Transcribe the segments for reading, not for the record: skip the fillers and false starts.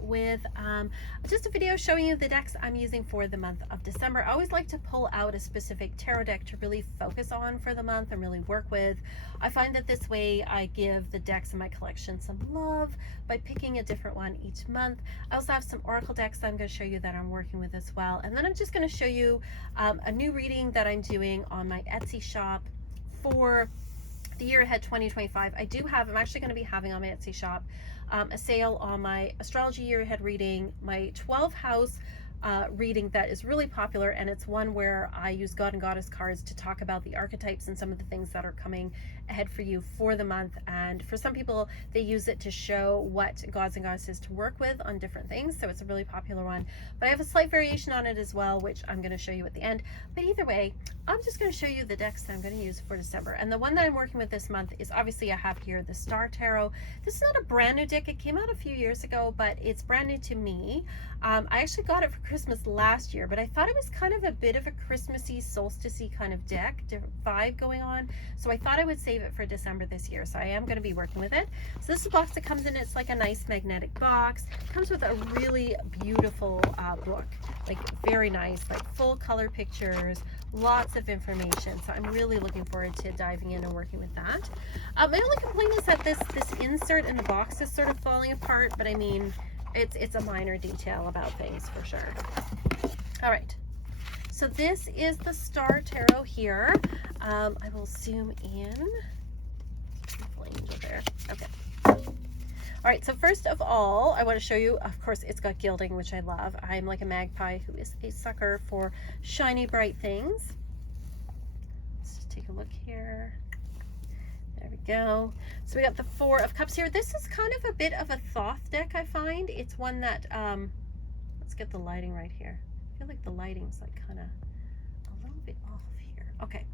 with just a video showing you the decks I'm using for the month of December. I always like to pull out a specific tarot deck to really focus on for the month and really work with. I find that this way I give the decks in my collection some love by picking a different one each month. I also have some oracle decks that I'm going to show you that I'm working with as well. And then I'm just going to show you a new reading that I'm doing on my Etsy shop for the year ahead 2025. I'm actually going to be having on my Etsy shop a sale on my astrology year ahead reading, my 12 house reading that is really popular, and it's one where I use God and Goddess cards to talk about the archetypes and some of the things that are coming ahead for you for the month. And for some people, they use it to show what gods and goddesses to work with on different things, so it's a really popular one. But I have a slight variation on it as well, which I'm going to show you at the end. But either way, I'm just going to show you the decks that I'm going to use for December. And the one that I'm working with this month is, obviously I have here the Star Tarot. This is not a brand new deck. It came out a few years ago, but it's brand new to me. I actually got it for Christmas last year, but I thought it was kind of a bit of a Christmassy, solstice-y kind of deck, different vibe going on. So I thought I would save it for December this year. So I am going to be working with it. So this is the box that comes in. It's like a nice magnetic box. It comes with a really beautiful book, like very nice, like full color pictures, lots of information. So I'm really looking forward to diving in and working with that. My only complaint is that this insert in the box is sort of falling apart, but I mean, it's a minor detail about things for sure. All right, so this is the Star Tarot here. I will zoom in. Beautiful angel there. Okay. All right, so first of all, I want to show you, of course, it's got gilding, which I love. I'm like a magpie who is a sucker for shiny, bright things. Let's just take a look here. There we go. So we got the Four of Cups here. This is kind of a bit of a Thoth deck, I find. It's one that, let's get the lighting right here. I feel like the lighting's like kind of a little bit off here. Okay.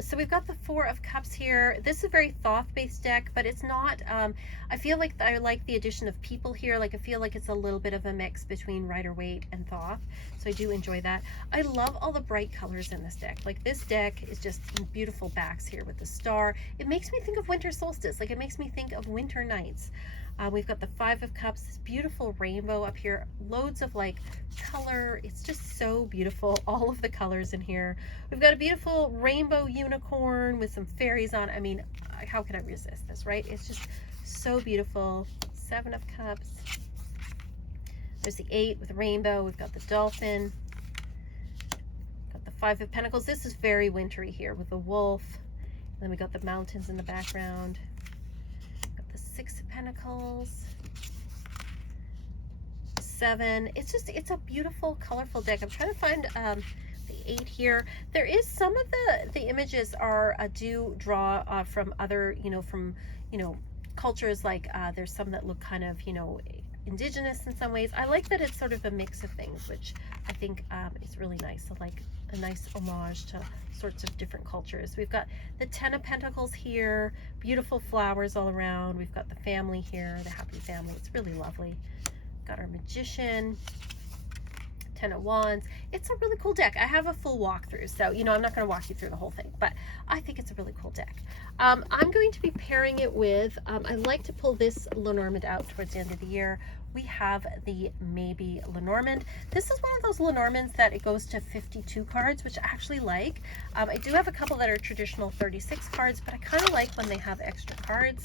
So we've got the Four of Cups here. This is a very Thoth-based deck, but it's not, I feel like I like the addition of people here. Like I feel like it's a little bit of a mix between Rider-Waite and Thoth. So I do enjoy that. I love all the bright colors in this deck. Like this deck is just beautiful backs here with the star. It makes me think of winter solstice. Like it makes me think of winter nights. We've got the Five of Cups, this beautiful rainbow up here, loads of like color. It's just so beautiful, all of the colors in here. We've got a beautiful rainbow unicorn with some fairies on. I mean, how can I resist this, right? It's just so beautiful. Seven of Cups. There's the Eight with a rainbow. We've got the dolphin. Got the Five of Pentacles. This is very wintry here with the wolf. And then we got the mountains in the background. Six of Pentacles, Seven. It's a beautiful, colorful deck. I'm trying to find the Eight here. There is some of the images are do draw from other, cultures. Like there's some that look kind of, indigenous in some ways. I like that it's sort of a mix of things, which I think is really nice. So like a nice homage to sorts of different cultures. We've got the Ten of Pentacles here, beautiful flowers all around. We've got the family here, the happy family. It's really lovely. Got our Magician, Ten of Wands. It's a really cool deck. I have a full walkthrough, so I'm not going to walk you through the whole thing, but I think it's a really cool deck. I'm going to be pairing it with, I like to pull this Lenormand out towards the end of the year. We have the Maybe Lenormand. This is one of those Lenormands that it goes to 52 cards, which I actually like. I do have a couple that are traditional 36 cards, but I kind of like when they have extra cards.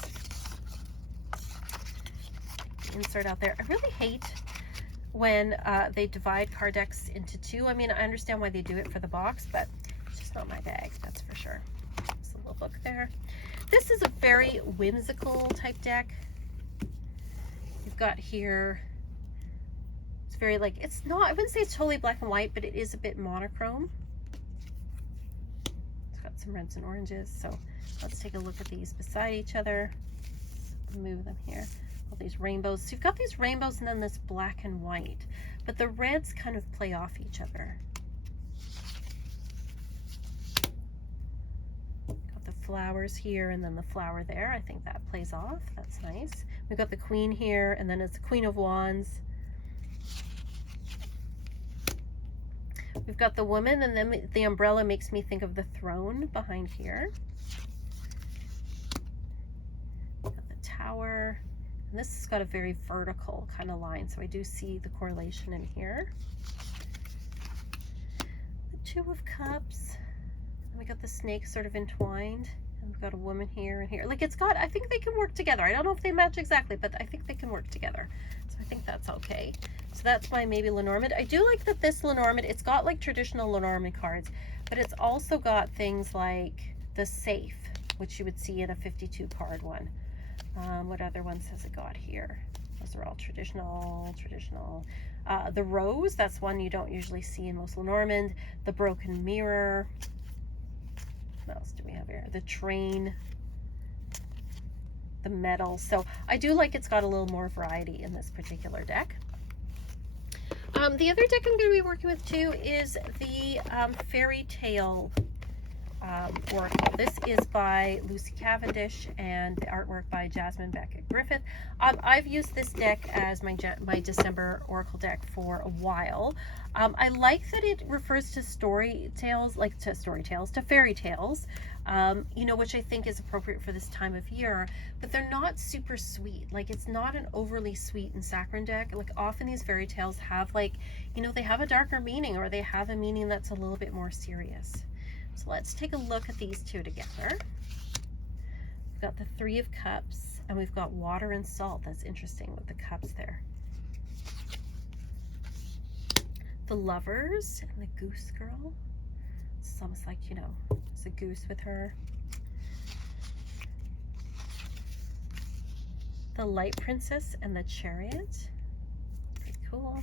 Insert out there. I really hate when they divide card decks into two. I mean, I understand why they do it for the box, but it's just not my bag, that's for sure. There's a little book there. This is a very whimsical type deck. You've got here, it's very like, it's not, I wouldn't say it's totally black and white, but it is a bit monochrome. It's got some reds and oranges, so let's take a look at these beside each other. Let's move them here. All these rainbows. So you've got these rainbows and then this black and white, but the reds kind of play off each other. Got the flowers here and then the flower there. I think that plays off. That's nice. We've got the Queen here, and then it's the Queen of Wands. We've got the Woman, and then the umbrella makes me think of the throne behind here. Got the Tower. And this has got a very vertical kind of line, so I do see the correlation in here. The Two of Cups. And we got the snake sort of entwined. And we've got a woman here and here. Like it's got, I think they can work together. I don't know if they match exactly, but I think they can work together. So I think that's okay. So that's my maybe Lenormand. I do like that this Lenormand, it's got like traditional Lenormand cards, but it's also got things like the safe, which you would see in a 52 card one. What other ones has it got here? Those are all traditional. The rose, that's one you don't usually see in most Lenormand. The broken mirror. What else do we have here? The train. The metal. So I do like it's got a little more variety in this particular deck. The other deck I'm going to be working with too is the Fairy Tale Oracle. This is by Lucy Cavendish and the artwork by Jasmine Beckett Griffith. I've used this deck as my December Oracle deck for a while. I like that it refers to fairy tales, you know, which I think is appropriate for this time of year, but they're not super sweet. Like it's not an overly sweet and saccharine deck. Like often these fairy tales have like, you know, they have a darker meaning or they have a meaning that's a little bit more serious. So let's take a look at these two together. We've got the Three of Cups and we've got water and salt. That's interesting with the cups there. The Lovers and the Goose Girl. It's almost like, you know, it's a goose with her. The Light Princess and the Chariot. Pretty cool.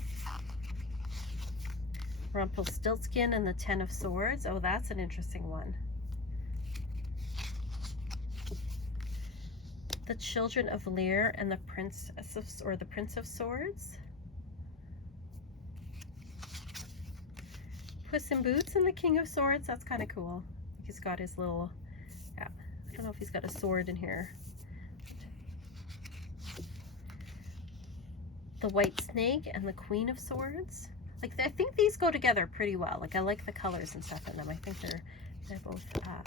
Rumpelstiltskin and the Ten of Swords. Oh, that's an interesting one. The Children of Lear and the Prince of Swords. Puss in Boots and the King of Swords. That's kind of cool. He's got his little, yeah, I don't know if he's got a sword in here. The White Snake and the Queen of Swords. Like, I think these go together pretty well. Like, I like the colors and stuff in them. I think they're both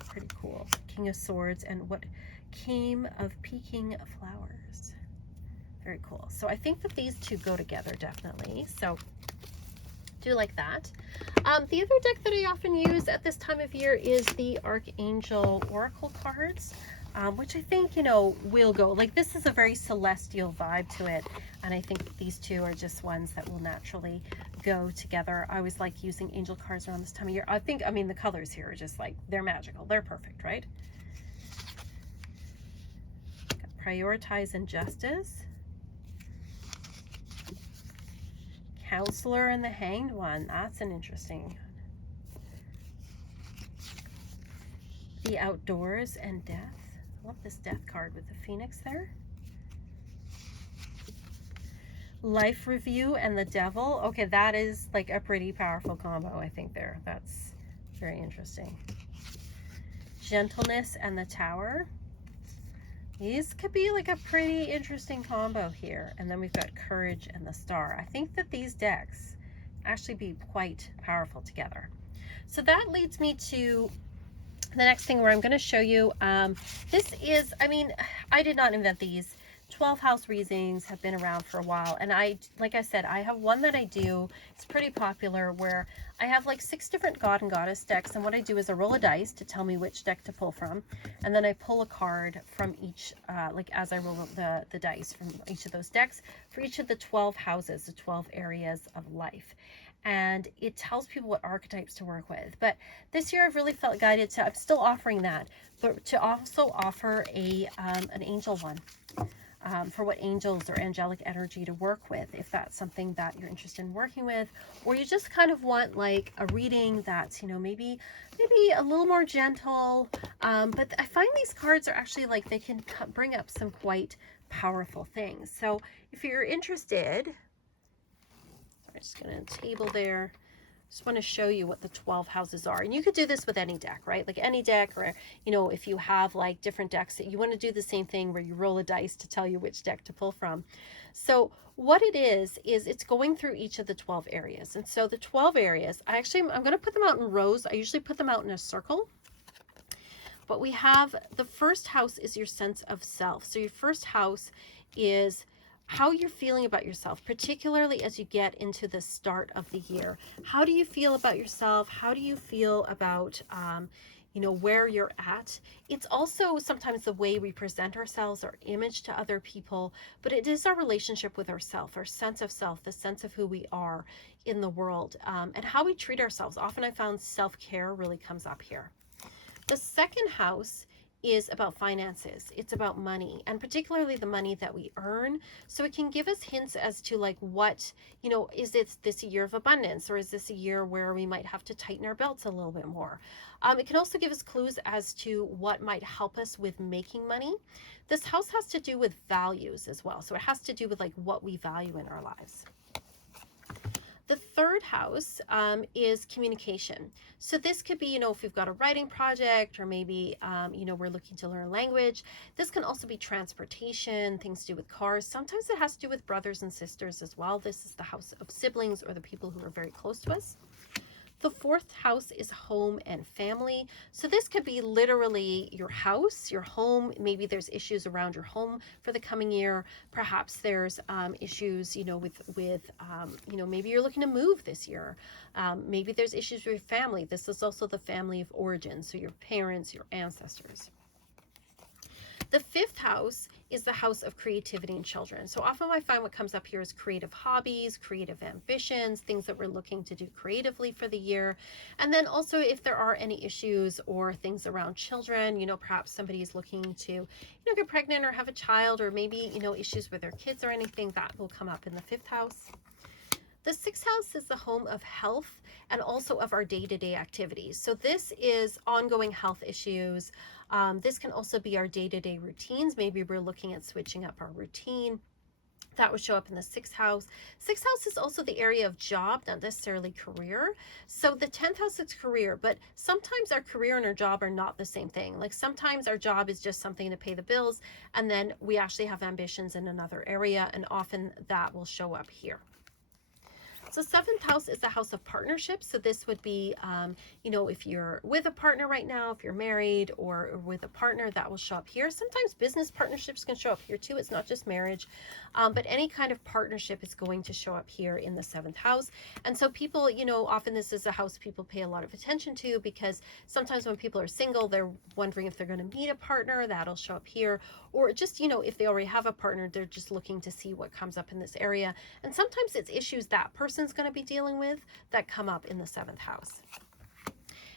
pretty cool. King of Swords and What Came of Peking Flowers. Very cool. So I think that these two go together definitely. So do like that. The other deck that I often use at this time of year is the Archangel Oracle cards. Which I think, you know, will go. Like this is a very celestial vibe to it. And I think these two are just ones that will naturally go together. I always like using angel cards around this time of year. I mean, the colors here are just like, they're magical. They're perfect, right? Prioritize Injustice. Counselor and the Hanged One. That's an interesting. The Outdoors and Death. I love this Death card with the Phoenix there. Life Review and the Devil. Okay, that is like a pretty powerful combo, I think there. That's very interesting. Gentleness and the Tower. These could be like a pretty interesting combo here. And then we've got Courage and the Star. I think that these decks actually be quite powerful together. So that leads me to the next thing where I'm going to show you, this is, I mean, I did not invent these. 12 house readings have been around for a while, and like I said, I have one that I do, it's pretty popular, where I have like 6 different god and goddess decks, and what I do is I roll a dice to tell me which deck to pull from, and then I pull a card from each, like as I roll the dice from each of those decks, for each of the 12 houses, the 12 areas of life. And it tells people what archetypes to work with. But this year I've really felt guided to, I'm still offering that, but to also offer an angel one. For what angels or angelic energy to work with, if that's something that you're interested in working with, or you just kind of want like a reading that's, you know, maybe a little more gentle. But I find these cards are actually like, they can bring up some quite powerful things. So if you're interested, I'm just going to table there. Just want to show you what the 12 houses are. And you could do this with any deck, right? Like any deck, or, you know, if you have like different decks that you want to do the same thing where you roll a dice to tell you which deck to pull from. So what it is it's going through each of the 12 areas. And so the 12 areas, I'm going to put them out in rows. I usually put them out in a circle. But we have, the first house is your sense of self. So your first house is how you're feeling about yourself, particularly as you get into the start of the year. How do you feel about yourself? How do you feel about, where you're at? It's also sometimes the way we present ourselves, our image to other people, but it is our relationship with ourself, our sense of self, the sense of who we are in the world, and how we treat ourselves. Often I found self-care really comes up here. The second house is about finances. It's about money, and particularly the money that we earn. So it can give us hints as to like what, is this a year of abundance, or is this a year where we might have to tighten our belts a little bit more? It can also give us clues as to what might help us with making money. This house has to do with values as well. So it has to do with like what we value in our lives. The third house is communication. So this could be, if we've got a writing project, or maybe, we're looking to learn a language. This can also be transportation, things to do with cars. Sometimes it has to do with brothers and sisters as well. This is the house of siblings or the people who are very close to us. The fourth house is home and family. So this could be literally your house, your home. Maybe there's issues around your home for the coming year. Perhaps there's issues, with maybe you're looking to move this year. Maybe there's issues with your family. This is also the family of origin. So your parents, your ancestors. The fifth house is the house of creativity and children. So often I find what comes up here is creative hobbies, creative ambitions, things that we're looking to do creatively for the year. And then also if there are any issues or things around children, perhaps somebody is looking to, get pregnant or have a child, or maybe, issues with their kids or anything, that will come up in the fifth house. The sixth house is the home of health and also of our day-to-day activities. So this is ongoing health issues. This can also be our day-to-day routines. Maybe we're looking at switching up our routine. That would show up in the sixth house. Sixth house is also the area of job, not necessarily career. So the 10th house is career, but sometimes our career and our job are not the same thing. Like sometimes our job is just something to pay the bills, and then we actually have ambitions in another area, and often that will show up here. So seventh house is the house of partnerships. So this would be, if you're with a partner right now, if you're married or with a partner, that will show up here. Sometimes business partnerships can show up here too. It's not just marriage, but any kind of partnership is going to show up here in the seventh house. And so people, often this is a house people pay a lot of attention to, because sometimes when people are single, they're wondering if they're going to meet a partner. That'll show up here. Or just, if they already have a partner, they're just looking to see what comes up in this area. And sometimes it's issues that person's going to be dealing with that come up in the seventh house.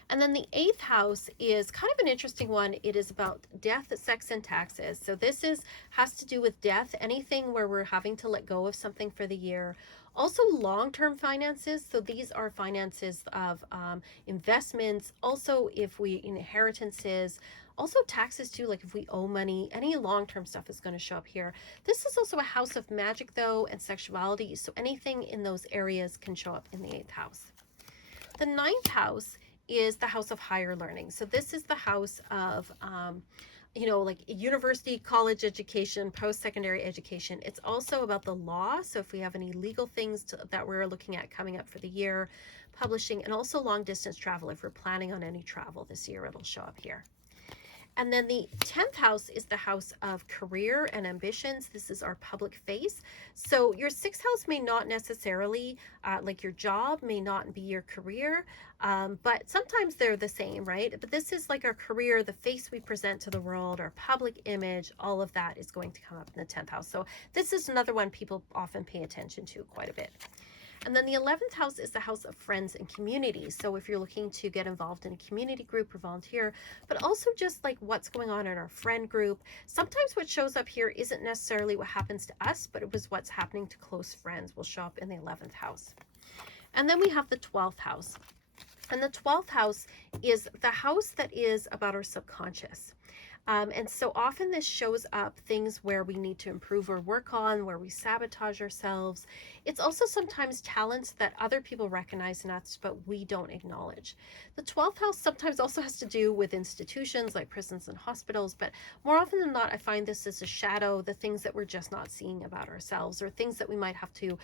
And then the eighth house is kind of an interesting one. It is about death, sex, and taxes. So this has to do with death, anything where we're having to let go of something for the year. Also long-term finances. So these are finances of investments. Also if we inheritances, also taxes too, like if we owe money, any long-term stuff is going to show up here. This is also a house of magic though, and sexuality. So anything in those areas can show up in the eighth house. The ninth house is the house of higher learning. So this is the house of, like university, college education, post-secondary education. It's also about the law. So if we have any legal things that we're looking at coming up for the year, publishing, and also long distance travel. If we're planning on any travel this year, it'll show up here. And then the 10th house is the house of career and ambitions. This is our public face. So your 6th house may not necessarily, like your job may not be your career, but sometimes they're the same, right? But this is like our career, the face we present to the world, our public image, all of that is going to come up in the 10th house. So this is another one people often pay attention to quite a bit. And then the 11th house is the house of friends and community. So if you're looking to get involved in a community group or volunteer, but also just like what's going on in our friend group. Sometimes what shows up here isn't necessarily what happens to us, but it was what's happening to close friends will show up in the 11th house. And then we have the 12th house. And the 12th house is the house that is about our subconscious. And so often this shows up things where we need to improve or work on, where we sabotage ourselves. It's also sometimes talents that other people recognize in us, but we don't acknowledge. The 12th house sometimes also has to do with institutions like prisons and hospitals, but more often than not, I find this as a shadow, the things that we're just not seeing about ourselves, or things that we might have to,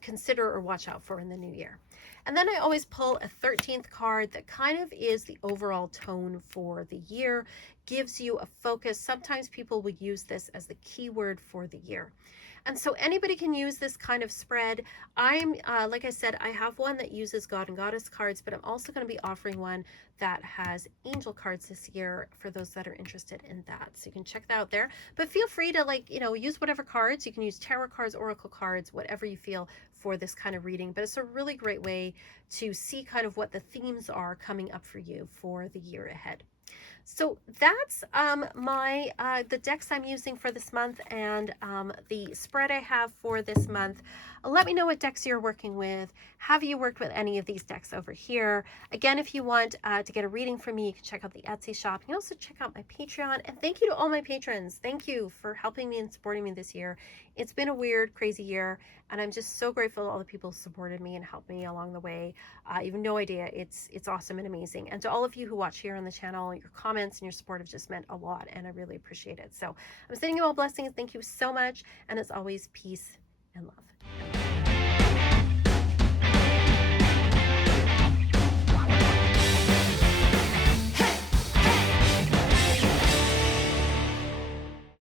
consider or watch out for in the new year. And then I always pull a 13th card that kind of is the overall tone for the year, gives you a focus. Sometimes people will use this as the keyword for the year. And so anybody can use this kind of spread. I'm, like I said, I have one that uses God and Goddess cards, but I'm also going to be offering one that has angel cards this year for those that are interested in that. So you can check that out there, but feel free to, like, you know, use whatever cards. You can use tarot cards, oracle cards, whatever you feel for this kind of reading. But it's a really great way to see kind of what the themes are coming up for you for the year ahead. So that's the decks I'm using for this month, and the spread I have for this month. Let me know what decks you're working with. Have you worked with any of these decks over here? Again, if you want to get a reading from me, you can check out the Etsy shop. You can also check out my Patreon. And thank you to all my patrons. Thank you for helping me and supporting me this year. It's been a weird, crazy year, and I'm just so grateful to all the people who supported me and helped me along the way. You have no idea. It's awesome and amazing. And to all of you who watch here on the channel, your comments and your support have just meant a lot, and I really appreciate it. So I'm sending you all blessings. Thank you so much. And as always, peace and love.